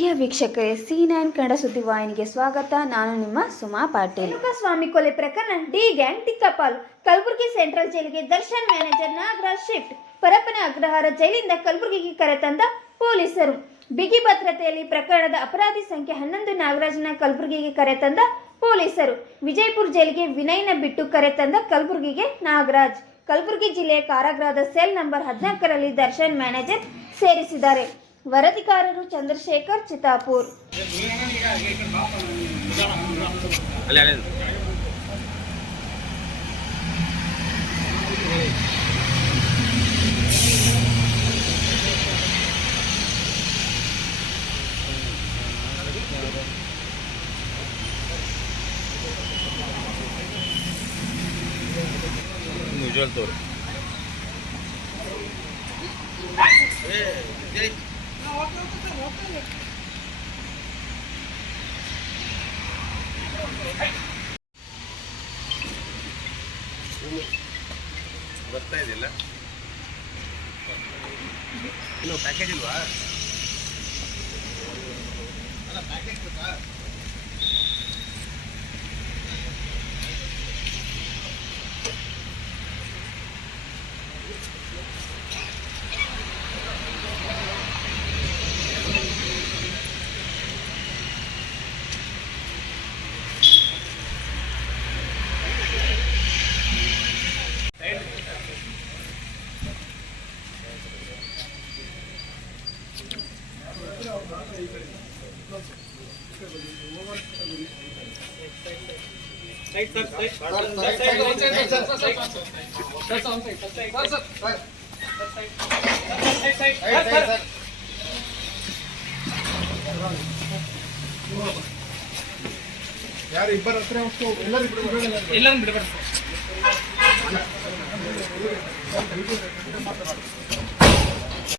ಪ್ರಿಯ ವೀಕ್ಷಕರೇ, C9 ಕನ್ನಡ ಸುದ್ದಿವಾಹಿನಿಗೆ ಸ್ವಾಗತ. ನಾನು ನಿಮ್ಮ ಸುಮಾ ಪಾಟೀಲ್. ಸ್ವಾಮಿ ಕೊಲೆ ಪ್ರಕರಣ ಡಿ ಗ್ಯಾಂಗ್ ತಿಕ್ಕಪಾಲು. ಕಲಬುರಗಿ ಸೆಂಟ್ರಲ್ ಜೈಲಿಗೆ ದರ್ಶನ್ ಮ್ಯಾನೇಜರ್ ನಾಗರಾಜ್ ಶಿಫ್ಟ್. ಪರಪ್ಪನ ಅಗ್ರಹಾರ ಜೈಲಿಂದ ಕಲಬುರಗಿಗೆ ಕರೆತಂದ ಪೊಲೀಸರು. ಬಿಗಿ ಭದ್ರತೆಯಲ್ಲಿ ಪ್ರಕರಣದ ಅಪರಾಧಿ ಸಂಖ್ಯೆ 11 ನಾಗರಾಜ್ನ ಕಲಬುರಗಿಗೆ ಕರೆತಂದ ಪೊಲೀಸರು. ವಿಜಯಪುರ ಜೈಲಿಗೆ ವಿನಯ್ನ ಬಿಟ್ಟು ಕರೆತಂದ ಕಲಬುರಗಿಗೆ ನಾಗರಾಜ್. ಕಲಬುರಗಿ ಜಿಲ್ಲೆಯ ಕಾರಾಗೃಹದ ಸೆಲ್ ನಂಬರ್ 14ರಲ್ಲಿ ದರ್ಶನ್ ಮ್ಯಾನೇಜರ್ ಸೇರಿಸಿದ್ದಾರೆ. ವರದಿಗಾರರು ಚಂದ್ರಶೇಖರ್ ಚಿತ್ತಾಪುರ್. ವಿಜುವಲ್ ತೋರು ಬರ್ತಾ ಇದೆಯಲ್ಲ. ಇನ್ನು ಪ್ಯಾಕೇಜ್ ಇಲ್ವಾ? ಅಲ್ಲ ಪ್ಯಾಕೇಜ್ ಬೇಕಾ? ಯಾರು ಇಬ್ಬರ ಹತ್ರ ಎಲ್ಲರೂ ಬಿಡಬಾರ್ದು.